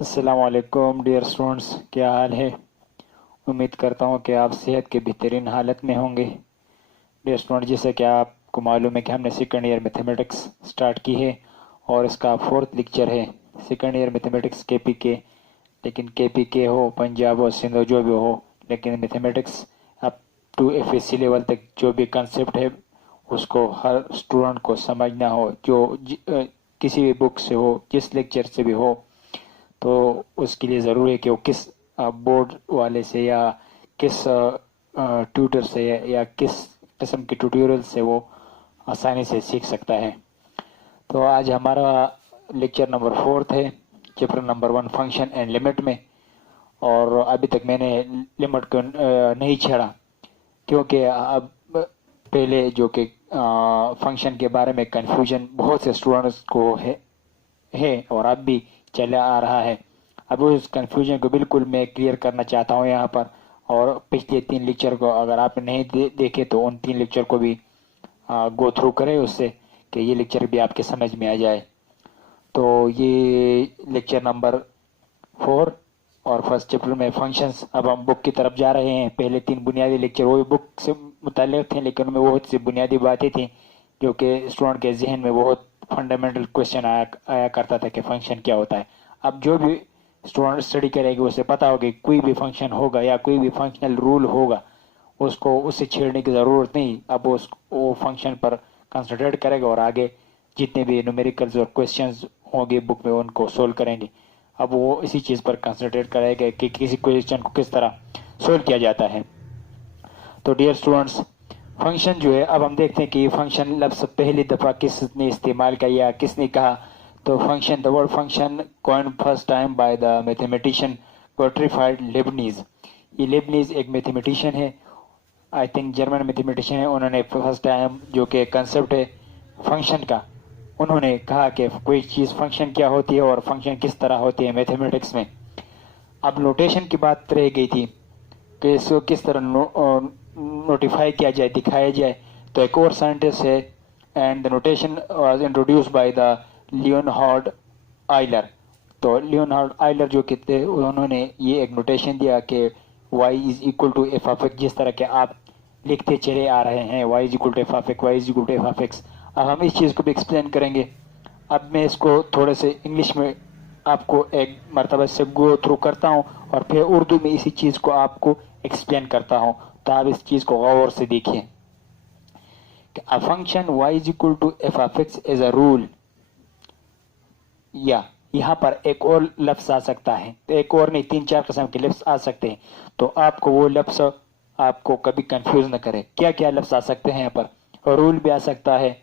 अस्सलाम वालेकुम dear students, क्या हाल है। उम्मीद करता हूँ कि आप सेहत के बेहतरीन हालत में होंगे। डियर स्टूडेंट, जैसे कि आपको मालूम है कि हमने सेकंड ईयर मैथमेटिक्स स्टार्ट की है और इसका फोर्थ लेक्चर है। सेकंड ईयर मैथमेटिक्स के लेकिन के हो, पंजाब हो, सिंध हो, जो भी हो, लेकिन mathematics up to FSc level तक जो भी कंसेप्ट है उसको हर स्टूडेंट को समझना हो, किसी भी बुक से हो, जिस लेक्चर से भी हो, तो उसके लिए ज़रूरी है कि वो किस बोर्ड वाले से या किस ट्यूटर से या किस किस्म के ट्यूटोरियल से वो आसानी से सीख सकता है। तो आज हमारा लेक्चर नंबर फोर्थ है, chapter number 1 function and limit में। और अभी तक मैंने लिमिट को नहीं छेड़ा, क्योंकि अब पहले जो कि फंक्शन के बारे में कंफ्यूजन बहुत से स्टूडेंट्स को है और अब भी चला आ रहा है। अब उस कंफ्यूजन को बिल्कुल मैं क्लियर करना चाहता हूँ यहाँ पर। और पिछले 3 लेक्चर को अगर आपने नहीं देखे तो उन 3 लेक्चर को भी गो थ्रू करें उससे, कि ये लेक्चर भी आपके समझ में आ जाए। तो ये लेक्चर नंबर 4 और फर्स्ट चैप्टर में फंक्शंस। अब हम बुक की तरफ जा रहे हैं। पहले 3 बुनियादी लेक्चर वो भी बुक से मुताल्लिक़ थे, लेकिन उनमें बहुत सी बुनियादी बातें थी जो कि स्टूडेंट के जहन में बहुत फंडामेंटल क्वेश्चन आया करता था कि फंक्शन क्या होता है। अब जो भी स्टूडेंट स्टडी करेगी उसे पता होगा कोई भी फंक्शन होगा या कोई भी फंक्शनल रूल होगा, उसको उससे छेड़ने की ज़रूरत नहीं। अब वो फंक्शन पर कंसंट्रेट करेगा और आगे जितने भी न्यूमेरिकल्स और क्वेश्चंस होंगे बुक में उनको सोल्व करेंगे। अब वो इसी चीज़ पर कंसंट्रेट करेगा कि किसी क्वेश्चन को किस तरह सोल्व किया जाता है। तो डियर स्टूडेंट्स, फंक्शन जो है, अब हम देखते हैं कि ये फंक्शन लफ्ज़ पहली दफ़ा किसने इस्तेमाल किया या किसने कहा। तो function, the word function coined first time by the mathematician Gottfried Leibniz. ये लेबनीज एक मैथमेटिशियन है, आई थिंक जर्मन मैथमेटिशियन है। उन्होंने फर्स्ट टाइम जो कि कंसेप्ट है फंक्शन का, उन्होंने कहा कि कोई चीज़ फंक्शन क्या होती है और फंक्शन किस तरह होती है मैथमेटिक्स में। अब नोटेशन की बात रह गई थी कि इसको किस तरह नोटिफाई किया जाए, दिखाया जाए। तो एक और साइंटिस्ट है, and the notation was introduced by the Leonhard Euler. तो लियोनहार्ड आइलर जो कहते हैं, उन्होंने ये एक नोटेशन दिया कि y is equal to f of x. जिस तरह के आप लिखते चले आ रहे हैं y is equal to f of x, y is equal to f of x. अब हम इस चीज़ को भी एक्सप्लेन करेंगे। अब मैं इसको थोड़े से इंग्लिश में आपको एक मरतबा से गो थ्रू करता हूँ और फिर उर्दू में इसी चीज़ को आपको एक्सप्लेन करता हूँ। तो आप इस चीज़ को गौर से देखिए कि a function y is equal to f of x is a rule, या यहाँ पर एक और लफ्ज आ सकता है। तो एक और नहीं, 3-4 किस्म के लफ्ज आ सकते हैं। तो आपको वो लफ्ज आपको कभी कंफ्यूज न करे। क्या क्या लफ्ज आ सकते हैं यहाँ पर? रूल भी आ सकता है,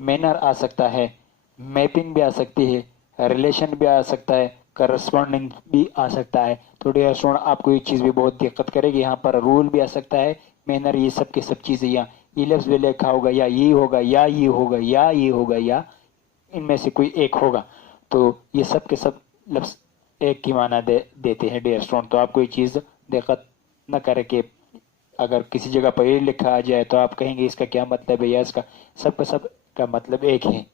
मैनर आ सकता है, मैपिंग भी आ सकती है, रिलेशन भी आ सकता है, करस्पॉन्डिंग भी आ सकता है। तो डियर स्टूडेंट, आपको ये चीज़ भी बहुत दिक्कत करेगी। यहाँ पर रूल भी आ सकता है, मैनर, ये सब की सब चीज़ें यहाँ ये लफ्ज भी लिखा होगा, या ये होगा या ये होगा या ये होगा या इनमें से कोई एक होगा। तो ये सब के सब लफ्ज एक ही माना देते हैं डियर स्टूडेंट। तो आपको ये चीज़ दिक्कत न करे कि अगर किसी जगह पर ये लिखा आ जाए तो आप कहेंगे इसका क्या मतलब है, या इसका सब का मतलब एक है।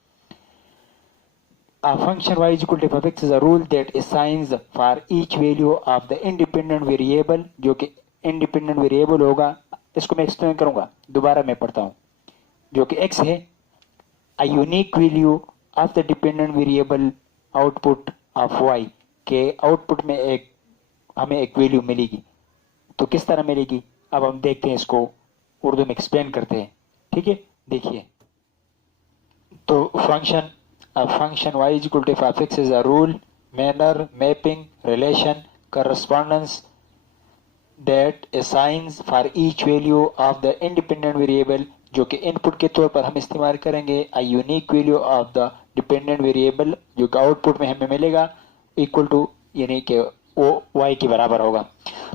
A function y is equal to f of x is a rule that assigns for each value of the independent variable, जो कि independent variable होगा। इसको मैं एक्सप्लेन करूंगा, दोबारा मैं पढ़ता हूँ। जो कि x है, a unique value of the dependent variable output of y, के आउटपुट में हमें एक वैल्यू मिलेगी। तो किस तरह मिलेगी, अब हम देखते हैं, इसको उर्दू में एक्सप्लेन करते हैं। ठीक है, देखिए। तो function, a function y is equal to f of x is a rule, manner, mapping, relation, correspondence that assigns for each value of the independent variable, जो कि इनपुट के तौर पर हम इस्तेमाल करेंगे a unique value of the dependent variable, जो कि आउटपुट में हमें मिलेगा इक्वल टू, यानी कि वो y के बराबर होगा।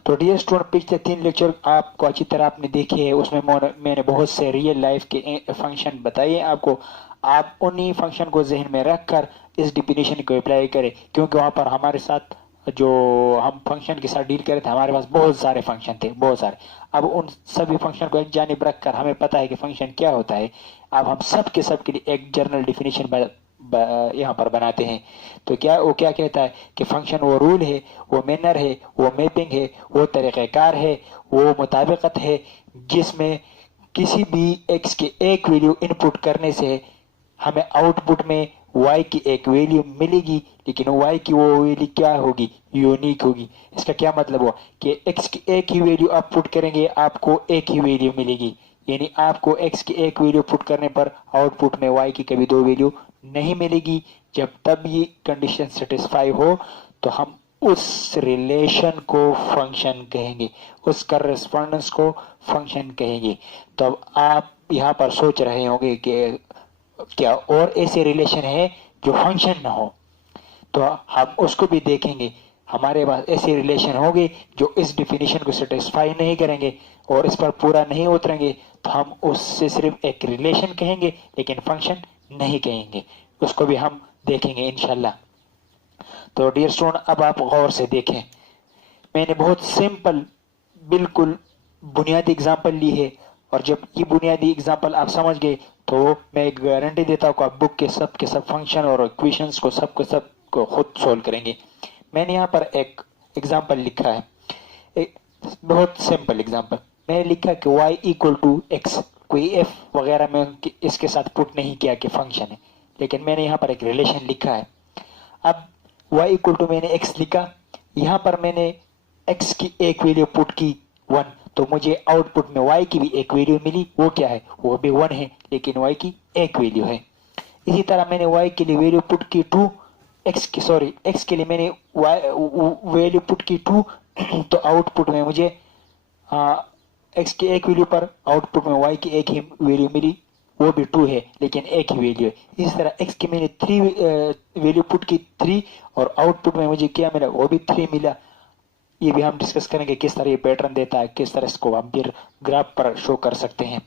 तो डियर स्टूडेंट, पिछले 3 लेक्चर आपको अच्छी तरह आपने देखे हैं, उसमें मैंने बहुत से रियल लाइफ के फंक्शन बताए आपको। आप उन्हीं फंक्शन को जहन में रखकर इस डिफिनेशन को अप्लाई करें, क्योंकि वहाँ पर हमारे साथ जो हम फंक्शन के साथ डील कर रहे थे, हमारे पास बहुत सारे फंक्शन थे, बहुत सारे। अब उन सभी फंक्शन को एक जानिब रखकर हमें पता है कि फंक्शन क्या होता है। अब हम सब के लिए एक जनरल डिफिनेशन यहाँ पर बनाते हैं। तो क्या वो क्या कहता है कि फंक्शन वो रूल है, वो मैनर है, वो मैपिंग है, वो तरीक़ेकार है, वो मुताबिकत है जिसमें किसी भी एक्स के एक वैल्यू इनपुट करने से हमें आउटपुट में y की एक वैल्यू मिलेगी, लेकिन y की वो वैल्यू क्या होगी, यूनिक होगी। इसका क्या मतलब हुआ कि x की एक ही वैल्यू आप पुट करेंगे आपको एक ही वैल्यू मिलेगी, यानी आपको x की एक वैल्यू पुट करने पर आउटपुट में y की कभी दो वैल्यू नहीं मिलेगी। जब तब ये कंडीशन सेटिस्फाई हो तो हम उस रिलेशन को फंक्शन कहेंगे, उस करस्पॉन्डेंस को फंक्शन कहेंगे। तो अब आप यहाँ पर सोच रहे होंगे कि क्या और ऐसे रिलेशन है जो फंक्शन ना हो, तो हम उसको भी देखेंगे। हमारे पास ऐसे रिलेशन होंगे जो इस डिफिनीशन को सेटिस्फाई नहीं करेंगे और इस पर पूरा नहीं उतरेंगे, तो हम उससे सिर्फ एक रिलेशन कहेंगे लेकिन फंक्शन नहीं कहेंगे। उसको भी हम देखेंगे इंशाल्लाह। तो डियर स्टूडेंट, अब आप गौर से देखें, मैंने बहुत सिंपल बिल्कुल बुनियादी एग्जाम्पल ली है, और जब ये बुनियादी एग्जाम्पल आप समझ गए तो मैं एक गारंटी देता हूँ कि आप बुक के सब फंक्शन और इक्वेशंस को सब को खुद सोल्व करेंगे। मैंने यहाँ पर एक एग्जाम्पल लिखा है, एक बहुत सिंपल एग्जाम्पल। मैंने लिखा कि y इक्वल टू एक्स, कोई f वगैरह में इसके साथ पुट नहीं किया कि फंक्शन है, लेकिन मैंने यहाँ पर एक रिलेशन लिखा है। अब y इक्वल टू मैंने x लिखा, यहाँ पर मैंने x की एक वैल्यू पुट की 1, तो मुझे आउटपुट में y की भी एक वैल्यू मिली। वो क्या है, वो भी 1 है, लेकिन y की एक वैल्यू है। इसी तरह मैंने y के लिए वैल्यू पुट की 2, x के लिए मैंने वैल्यू पुट की 2 तो आउटपुट में मुझे x की एक वैल्यू पर आउटपुट में y की एक ही वैल्यू मिली, वो भी 2 है लेकिन एक ही वैल्यू है। इस तरह x की मैंने 3 वैल्यू पुट की 3 और आउटपुट में मुझे क्या मिला, वो भी 3 मिला। ये भी हम डिस्कस करेंगे किस तरह ये पैटर्न देता है, किस तरह इसको हम फिर ग्राफ पर शो कर सकते हैं।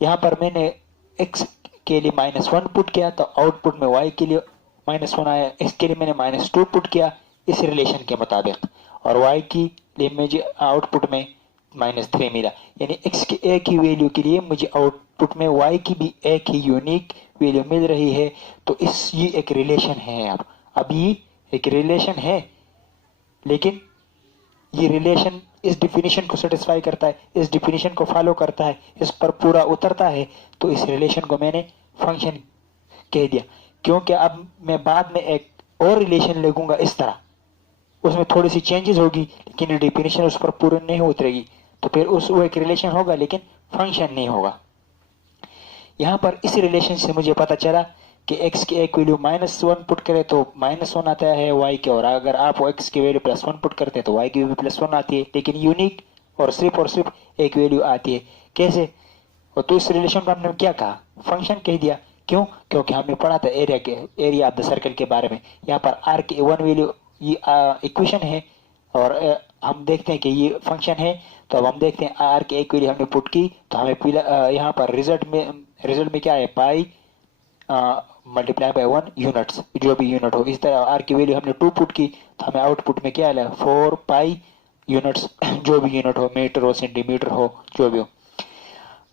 यहाँ पर मैंने x के लिए -1 पुट किया तो आउटपुट में y के लिए -1 आया, x के लिए मैंने -2 पुट किया इस रिलेशन के मुताबिक, और y के लिए मुझे आउटपुट में -3 मिला। यानी x के एक ही वैल्यू के लिए मुझे आउटपुट में y की भी एक ही यूनिक वैल्यू मिल रही है। तो ये एक रिलेशन है। अब ये एक रिलेशन है, लेकिन ये रिलेशन इस डिफिनीशन को सेटिस्फाई करता है, इस डिफिनीशन को फॉलो करता है, इस पर पूरा उतरता है, तो इस रिलेशन को मैंने फंक्शन कह दिया। क्योंकि अब मैं बाद में एक और रिलेशन लगूंगा इस तरह, उसमें थोड़ी सी चेंजेस होगी लेकिन डिफिनीशन उस पर पूरी नहीं उतरेगी, तो फिर वो एक रिलेशन होगा लेकिन फंक्शन नहीं होगा। यहाँ पर इस रिलेशन से मुझे पता चला कि x की एक वैल्यू -1 पुट करे तो -1 आता है y के, और अगर आप x की वैल्यू +1 पुट करते हैं तो y की वैल्यू +1 आती है, लेकिन यूनिक और सिर्फ एक वैल्यू आती है। कैसे? और तो इस रिलेशन को हमने क्या कहा, फंक्शन कह दिया। क्यों? क्योंकि हमने पढ़ा था एरिया ऑफ द सर्कल के बारे में। यहाँ पर r की 1 वैल्यू ये इक्वेशन है और हम देखते हैं कि ये फंक्शन है। तो अब हम देखते हैं r की एक वैल्यू हमने पुट की तो हमें यहाँ पर रिजल्ट में क्या है, पाई मल्टीप्लाई बाय 1 यूनिट्स, जो भी यूनिट हो। इस तरह आर की वैल्यू हमने 2 पुट की तो हमें आउटपुट में क्या आया, 4 पाई यूनिट्स, जो भी यूनिट हो, मीटर हो, सेंटीमीटर हो, जो भी हो।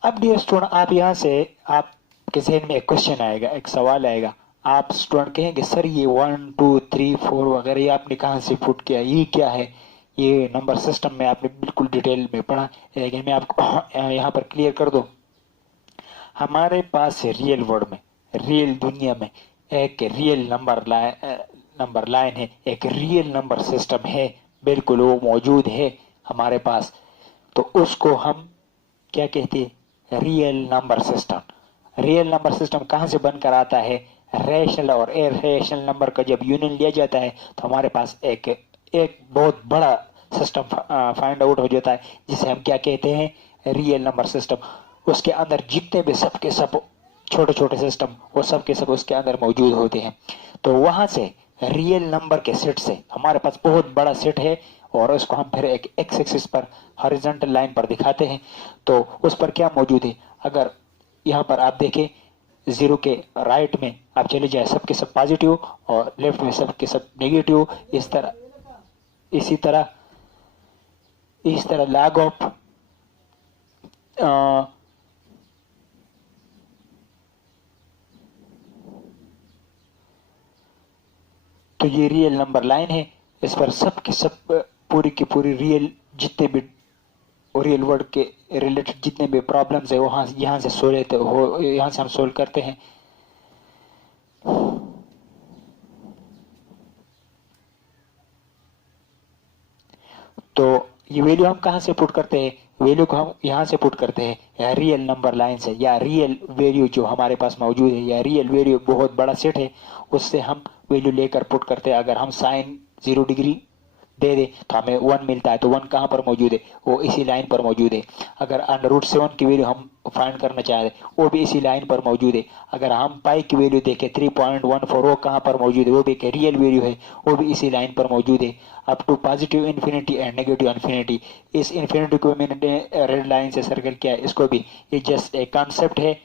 अब डियर स्टूडेंट, आप यहाँ से आपके जहन में एक क्वेश्चन आएगा, एक सवाल आएगा। आप स्टूडेंट कहेंगे सर ये 1 2 3 4 वगैरह ये आपने कहाँ से पुट किया, ये क्या है? ये नंबर सिस्टम में आपने बिल्कुल डिटेल में पढ़ा, लेकिन मैं आपको यहाँ पर क्लियर कर दूं। हमारे पास रियल वर्ल्ड में, रियल दुनिया में एक रियल नंबर लाइन है, एक रियल नंबर सिस्टम है, बिल्कुल वो मौजूद है हमारे पास। तो उसको हम क्या कहते हैं, real number system. Real number system कहाँ से बनकर आता है, रेशनल और इरेशनल नंबर का जब यूनियन लिया जाता है तो हमारे पास एक बहुत बड़ा सिस्टम फाइंड आउट हो जाता है, जिसे हम क्या कहते हैं, रियल नंबर सिस्टम। उसके अंदर जितने भी सब के सब छोटे छोटे सिस्टम, वो सब के सब उसके अंदर मौजूद होते हैं। तो वहां से रियल नंबर के सेट से हमारे पास बहुत बड़ा सेट है, और उसको हम फिर एक एक्स एक्सिस पर हॉरिजॉन्टल लाइन पर दिखाते हैं। तो उस पर क्या मौजूद है, अगर यहाँ पर आप देखें, 0 के राइट में आप चले जाए सब के सब पॉजिटिव और लेफ्ट में सब के सब नेगेटिव। इसी तरह लॉग ऑफ तो ये रियल नंबर लाइन है, इस पर सब के सब पूरी की पूरी रियल जितने भी रियल वर्ड के रिलेटेड जितने भी प्रॉब्लम्स है वहाँ यहाँ से यहाँ से हम सोल्व करते हैं। तो ये वैल्यू हम कहाँ से पुट करते हैं? वैल्यू को हम यहाँ से पुट करते हैं या रियल नंबर लाइन से, या रियल वैल्यू जो हमारे पास मौजूद है, या रियल वैल्यू बहुत बड़ा सेट है उससे हम वैल्यू लेकर पुट करते हैं। अगर हम साइन 0 डिग्री दे दे तो हमें 1 मिलता है, तो 1 कहाँ पर मौजूद है? वो इसी लाइन पर मौजूद है। अगर √7 की वैल्यू हम फाइंड करना चाहते हैं वो भी इसी लाइन पर मौजूद है। अगर हम पाई की वैल्यू देखें 3.14 वो कहाँ पर मौजूद है? वो भी एक रियल वैल्यू है, वो भी इसी लाइन पर मौजूद है। Up to positive infinity and negative infinity, इस इन्फिनिटी को मैंने रेड लाइन से सर्कल किया है, इसको भी ये जस्ट एक कॉन्सेप्ट है,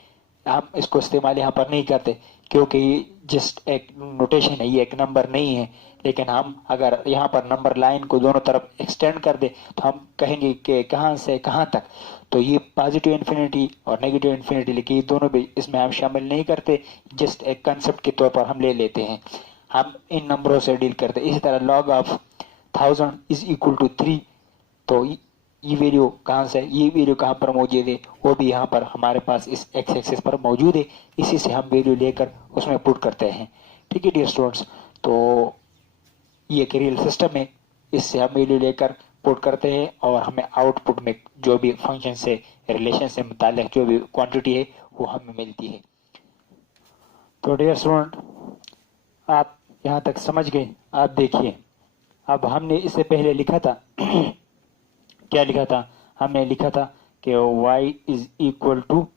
हम इसको इस्तेमाल यहाँ पर नहीं करते क्योंकि ये जस्ट एक नोटेशन है, ये एक नंबर नहीं है। लेकिन हम अगर यहाँ पर नंबर लाइन को दोनों तरफ एक्सटेंड कर दे तो हम कहेंगे कि कहाँ से कहाँ तक। तो ये पॉजिटिव इन्फिनिटी और नेगेटिव इन्फिनिटी, लेकिन ये दोनों भी इसमें हम शामिल नहीं करते, जस्ट एक कंसेप्ट के तौर पर हम ले लेते हैं, हम इन नंबरों से डील करते हैं। इसी तरह log of 1000 is equal to 3, तो ये वैल्यू कहाँ से, ये वैल्यू कहाँ पर मौजूद है? वो भी यहाँ पर हमारे पास इस एक्स एक्सिस पर मौजूद है, इसी से हम वैल्यू लेकर उसमें पुट करते हैं। ठीक है डियर स्टूडेंट्स, तो ये एक रियल सिस्टम है, इससे हम वैल्यू लेकर पुट करते हैं और हमें आउटपुट में जो भी फंक्शन से रिलेशन से मुताल्लिक जो भी क्वांटिटी है वो हमें मिलती है। तो डियर स्टूडेंट, आप यहाँ तक समझ गए? आप देखिए, अब हमने इससे पहले लिखा था क्या लिखा था? हमने लिखा था कि y is equal to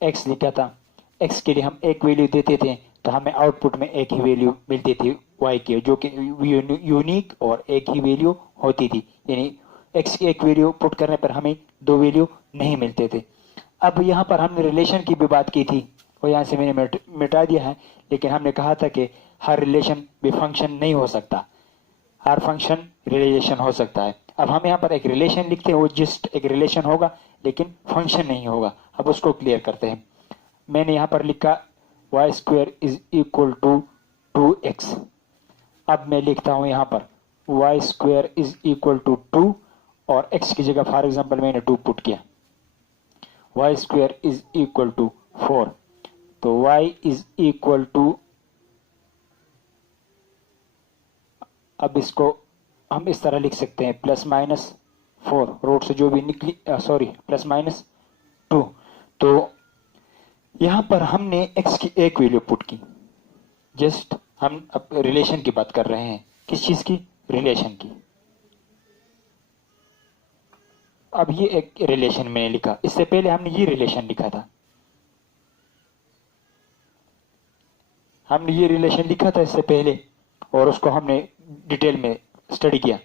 x लिखा था। x के लिए हम एक वैल्यू देते थे तो हमें आउटपुट में एक ही वैल्यू मिलती थी y की, जो कि यूनिक और एक ही वैल्यू होती थी, यानी x की एक वैल्यू पुट करने पर हमें दो वैल्यू नहीं मिलते थे। अब यहाँ पर हमने रिलेशन की भी बात की थी और यहाँ से मैंने मिटा दिया है, लेकिन हमने कहा था कि हर रिलेशन भी फंक्शन नहीं हो सकता, हर फंक्शन रिलेशन हो सकता है। अब हम यहाँ पर एक रिलेशन लिखते हैं, वो जस्ट एक रिलेशन होगा लेकिन फंक्शन नहीं होगा। अब उसको क्लियर करते हैं। मैंने यहाँ पर लिखा y² is equal to 2x। अब मैं लिखता हूँ यहाँ पर y² इज इक्वल टू 2 और x की जगह फॉर एग्जाम्पल मैंने 2 पुट किया, y² इज इक्वल टू 4, तो y इज इक्वल टू, अब इसको हम इस तरह लिख सकते हैं +-4, रूट से जो भी निकली +-2। तो यहां पर हमने x की एक वैल्यू पुट की, जस्ट हम अब रिलेशन की बात कर रहे हैं। किस चीज की? रिलेशन की। अब ये एक रिलेशन मैंने लिखा, इससे पहले हमने ये रिलेशन लिखा था, हमने ये रिलेशन लिखा था इससे पहले और उसको हमने डिटेल में स्टडी किया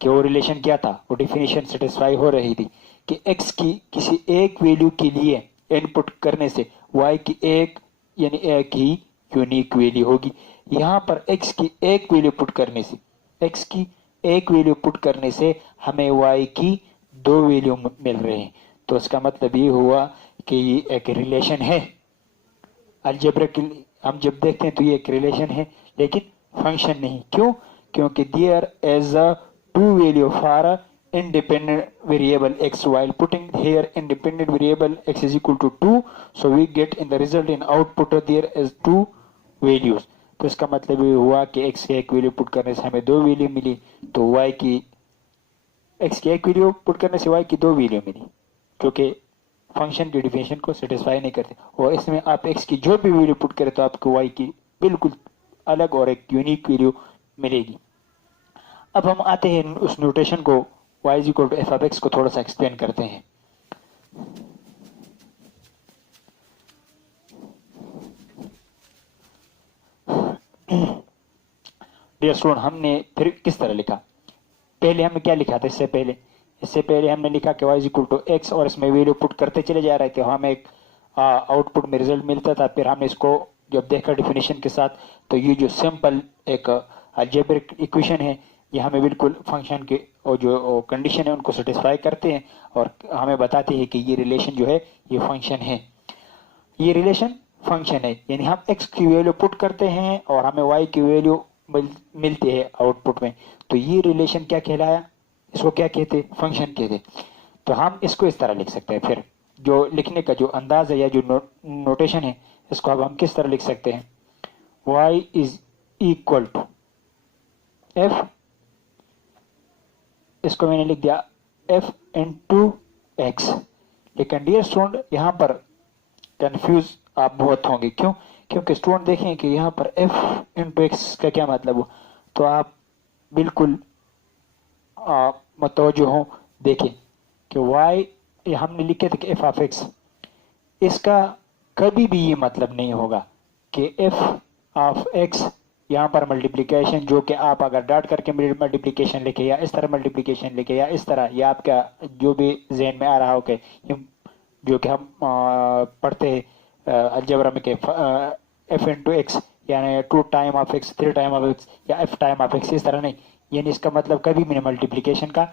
कि वो रिलेशन क्या था। वो डिफिनेशन सेटिस्फाई हो रही थी कि x की किसी एक वैल्यू के लिए इनपुट करने से y की एक यानी एक ही यूनिक वैल्यू होगी। यहाँ पर x की एक वैल्यू पुट करने से, x की एक वैल्यू पुट करने से हमें y की दो वैल्यू मिल रहे हैं। तो इसका मतलब ये हुआ कि ये एक रिलेशन है। अलजेब्रिक हम जब देखते हैं तो ये एक रिलेशन है लेकिन फंक्शन नहीं। क्यों? क्योंकि there is a two value for independent variable x, while putting here independent variable x is equal to 2, so we get in the result in output there is two values। तो इसका मतलब ये हुआ कि x की एक value put करने से हमें दो वैल्यू मिली, तो y की x की एक वैल्यू पुट करने से y की दो वैल्यू मिली, क्योंकि फंक्शन की डिफिनेशन को सेटिस्फाई नहीं करते। और इसमें आप x की जो भी वैल्यू पुट करें तो आपको y की बिल्कुल अलग और एक यूनिक वैल्यू मिलेगी। अब हम आते हैं उस नोटेशन को y is equal to f(x) को थोड़ा सा एक्सप्लेन करते हैं। डियर स्टूडेंट, हमने फिर किस तरह लिखा? पहले हमने क्या लिखा था? इससे पहले हमने लिखा कि y is equal to x और इसमें वैल्यू पुट करते चले जा रहे थे, हमें एक आउटपुट में रिजल्ट मिलता था। फिर हमने इसको जब देखा डिफिनेशन के साथ तो ये जो सिंपल एक अलजेब्रिक इक्वेशन है ये हमें बिल्कुल फंक्शन के और जो कंडीशन है उनको सेटिस्फाई करते हैं और हमें बताते हैं कि ये रिलेशन जो है ये फंक्शन है, ये रिलेशन फंक्शन है। यानी हम x की वैल्यू पुट करते हैं और हमें y की वैल्यू मिलती है आउटपुट में, तो ये रिलेशन क्या कहलाया, इसको क्या कहते, फंक्शन कहते। तो हम इसको इस तरह लिख सकते हैं। फिर जो लिखने का जो अंदाज है या जो नोटेशन है, इसको अब हम किस तरह लिख सकते हैं, y is equal to f, इसको मैंने लिख दिया f इंटू एक्स। लेकिन डियर स्टूडेंट यहाँ पर कंफ्यूज आप बहुत होंगे, क्यों, क्योंकि स्टूडेंट देखें कि यहाँ पर f इंटू एक्स का क्या मतलब हो, तो आप बिल्कुल मतवज्जो हो। देखिए कि y हमने लिखे थे कि f ऑफ x, इसका कभी भी ये मतलब नहीं होगा कि f ऑफ x यहाँ पर मल्टीप्लिकेशन, जो कि आप अगर डॉट करके मल्टीप्लिकेशन लिखे या इस तरह मल्टीप्लिकेशन लिखे या इस तरह, या आपका जो भी ज़हन में आ रहा हो कि जो कि हम पढ़ते हैं अलजेब्रा में कि f इंटू एक्स यानी 2 time of x 3 time of x या f टाइम ऑफ x, इस तरह नहीं, यानी इसका मतलब कभी भी मल्टीप्लिकेशन का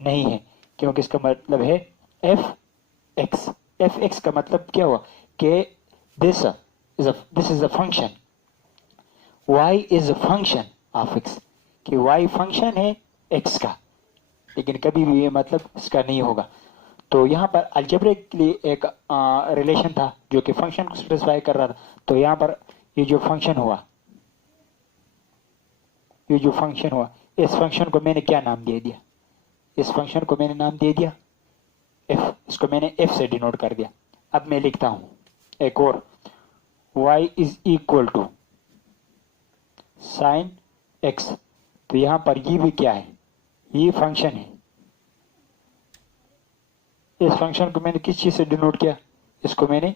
नहीं है, क्योंकि इसका मतलब है f x का मतलब क्या हुआ कि this is a function, y is a function of x, कि y फंक्शन है x का, लेकिन कभी भी ये मतलब इसका नहीं होगा। तो यहाँ पर अलजेब्रिक के लिए एक रिलेशन था जो कि फंक्शन को स्पेसिफाई कर रहा था। तो यहाँ पर ये जो फंक्शन हुआ, इस फंक्शन को मैंने क्या नाम दे दिया, इस फंक्शन को मैंने नाम दे दिया f, इसको मैंने f से डिनोट कर दिया। अब मैं लिखता हूं एक और, y is equal to sine x। तो यहां पर ये भी क्या है, ये फंक्शन है। इस फंक्शन को मैंने किस चीज से डिनोट किया, इसको मैंने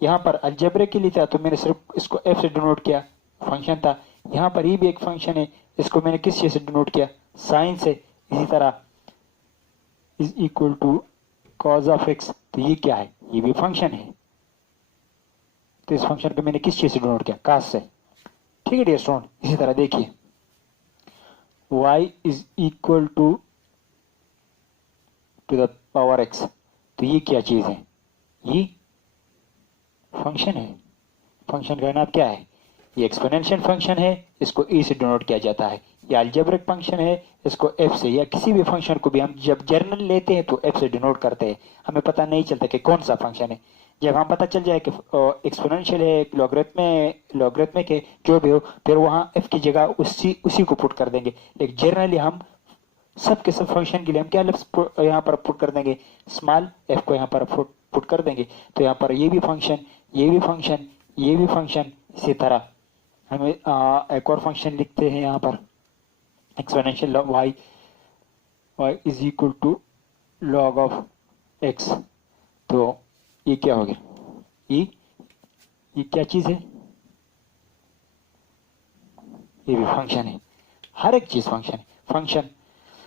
यहां पर अलजेब्रा के लिए था तो मैंने सिर्फ इसको f से डिनोट किया, फंक्शन था। यहां पर ये भी एक फंक्शन है, इसको मैंने किस चीज से डिनोट किया, साइन से। इसी तरह is equal to cos of x, तो ये क्या है, ये भी फंक्शन है। तो इस फंक्शन को मैंने किस चीज से डिनोट किया, कास से। ठीक है डियर स्टूडेंट, इसी तरह देखिए y is equal to the power x, तो ये क्या चीज है, ये फंक्शन है। फंक्शन का नाम क्या है, ये एक्सपोनेंशियल फंक्शन है, इसको e से डिनोट किया जाता है। या अलजेब्रिक फंक्शन है, इसको f से, या किसी भी फंक्शन को भी हम जब जर्नल लेते हैं तो f से डिनोट करते हैं। हमें पता नहीं चलता कि कौन सा फंक्शन है। जब हम पता चल जाए कि एक्सपोनेंशियल है, लॉगरिथमिक है, जो भी हो, फिर वहां f की जगह उसी को पुट कर देंगे। लेकिन जर्नली हम सब के सब फंक्शन के लिए हम क्या लफ्ज यहाँ पर पुट कर देंगे, स्मॉल f को यहाँ पर पुट कर देंगे। तो यहाँ पर ये भी फंक्शन, ये भी फंक्शन, ये भी फंक्शन। इसी तरह हमें एक और फंक्शन लिखते हैं यहाँ पर, exponential y is equal to log of x। तो ये क्या हो गया, ये क्या चीज है, ये भी फंक्शन है। हर एक चीज फंक्शन है। Function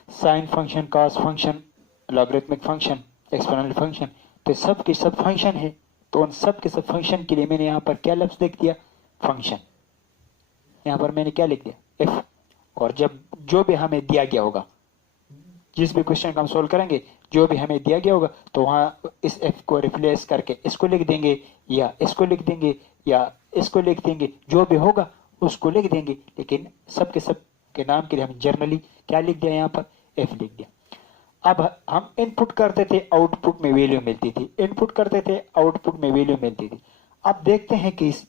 sine function, cos function, logarithmic function, exponential function, तो सब के सब फंक्शन है। तो उन सब के सब फंक्शन के लिए मैंने यहाँ पर क्या लफ्ज लिख दिया, फंक्शन। यहाँ पर मैंने क्या लिख दिया, f। और जब जो भी हमें दिया गया होगा, जिस भी क्वेश्चन का हम सोल्व करेंगे, जो भी हमें दिया गया होगा, तो वहां इस f को रिप्लेस करके इसको लिख देंगे, या इसको लिख देंगे, या इसको लिख देंगे, जो भी होगा उसको लिख देंगे। लेकिन सब के नाम के लिए हम जर्नली क्या लिख दिया, यहाँ पर f लिख दिया। अब हम इनपुट करते थे, आउटपुट में वैल्यू मिलती थी, इनपुट करते थे, आउटपुट में वैल्यू मिलती थी। अब देखते हैं कि इस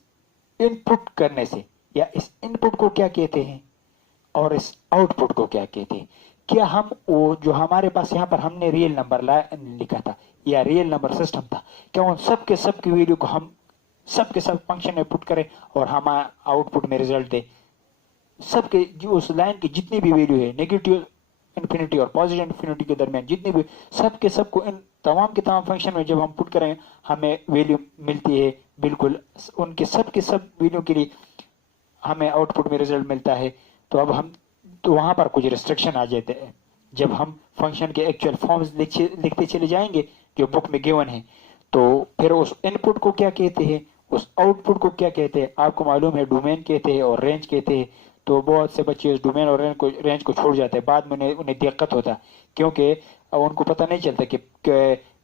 इनपुट करने से, या इस इनपुट को क्या कहते हैं और इस आउटपुट को क्या कहते हैं। क्या हम वो जो हमारे पास यहाँ पर हमने रियल नंबर लिखा था या रियल नंबर सिस्टम था, क्या उन सब के सब की वैल्यू को हम सब के सब फंक्शन में पुट करें और हम आउटपुट में रिजल्ट दे। सबके जो उस लाइन की जितनी भी वैल्यू है, नेगेटिव इन्फिनिटी और पॉजिटिव इन्फिनिटी के दरमियान जितनी भी, सब के सब को इन तमाम के तमाम फंक्शन में जब हम पुट करें हमें वैल्यू मिलती है। बिल्कुल उनके सब के सब वैल्यू के लिए हमें आउटपुट में रिजल्ट मिलता है। तो अब हम तो वहां पर कुछ रिस्ट्रिक्शन आ जाते हैं। जब हम फंक्शन के एक्चुअल फॉर्म्स लिखते चले जाएंगे जो बुक में गिवन है, तो फिर उस इनपुट को क्या कहते हैं, उस आउटपुट को क्या कहते हैं। आपको मालूम है डोमेन कहते हैं और रेंज कहते हैं। तो बहुत से बच्चे इस डोमेन और रेंज को छोड़ जाते हैं, बाद में उन्हें दिक्कत होता है, क्योंकि उनको पता नहीं चलता कि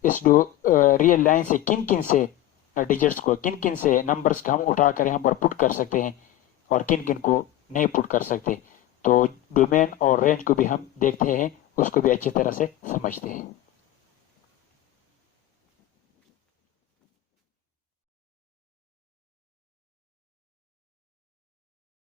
इस रियल लाइन से किन किन से डिजिट्स को, किन किन से नंबर्स को हम उठाकर यहाँ पर पुट कर सकते हैं और किन किन को नहीं पुट कर सकते। तो डोमेन और रेंज को भी हम देखते हैं, उसको भी अच्छी तरह से समझते हैं।